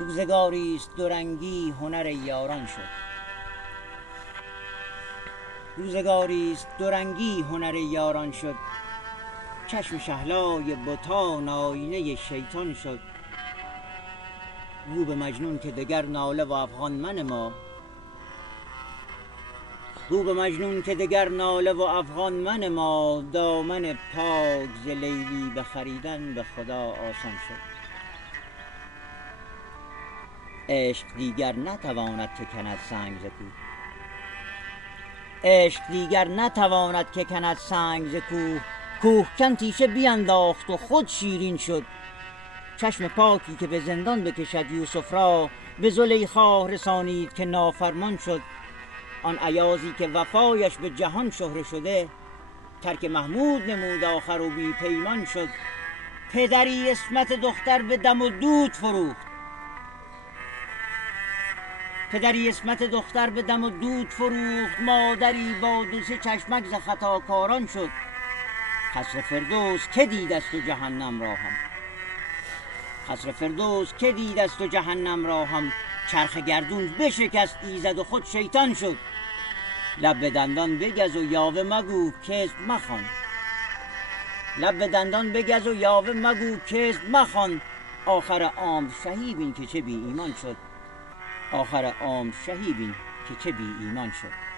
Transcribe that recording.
روزگاری است دورنگی هنر یاران شد. روزگاری است دورنگی هنر یاران شد. چشم شهلای بتان آینه شیطان شد. گو به مجنون که دگر ناله و افغان منما. گو به مجنون که دگر ناله و افغان منما. دامن پاک ز لیلی بخریدن به خدا آسان شد. عشق دیگر نتواند که کند سنگ ز کوه. عشق دیگر نتواند که کند سنگ ز کوه. کوهکن تیشه بینداخت و خود شیرین شد. چشم پاکی که به زندان بکشد یوسف را، به زلیخا رسانید که نافرمان شد. آن ایازی که وفایش به جهان شهره شده، ترک محمود نمود آخر و بی پیمان شد. پدری عصمت دختر به دم و دود فروخت. پدری عصمت دختر به دم و دود فروخت. مادری با دو سه چشمک ز خطاکاران شد. قصر فردوس که دید است و جهنم را هم. قصر فردوس که دید است و جهنم را هم. چرخ گردون بشکست ایزد و خود شیطان شد. لب به دندان بگز و یاوه مگو کذب مخوان. لب به دندان بگز و یاوه مگو کذب مخوان. آخر عمر شهی بین که چه بی ایمان شد. آخر عمر شهی بین که چه بی ایمان شد.